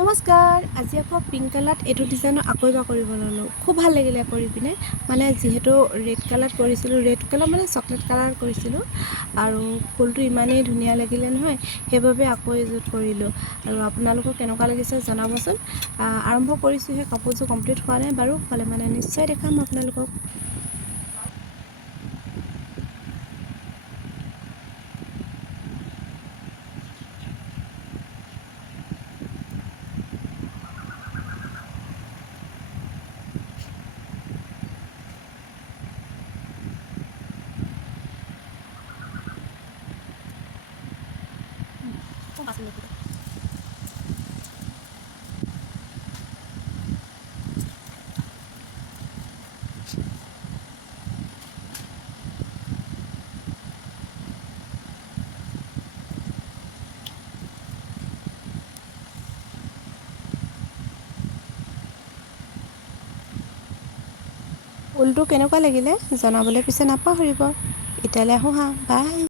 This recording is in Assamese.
নমস্কাৰ, আজি আকৌ পিংক কালাৰত এইটো ডিজাইনৰ আকৌ এবাৰ কৰিব ল'লোঁ। খুব ভাল লাগিলে কৰি পিনে, মানে যিহেতু ৰেড কালাৰত কৰিছিলোঁ, ৰেড কালাৰ মানে চকলেট কালাৰত কৰিছিলোঁ আৰু ফুলটো ইমানেই ধুনীয়া লাগিলে নহয়, সেইবাবে আকৌ এযোৰ কৰিলোঁ। আৰু আপোনালোকক কেনেকুৱা লাগিছে জনাবচোন। আৰম্ভ কৰিছোঁহে, কাপোৰযোৰ কমপ্লিট হোৱা নাই বাৰু, হ'লে মানে নিশ্চয় দেখাম আপোনালোকক। ফুলটো কেনেকুৱা লাগিলে জনাবলৈ পিছে নাপাহৰিব। এতিয়ালৈ আহোঁ হা, বাই।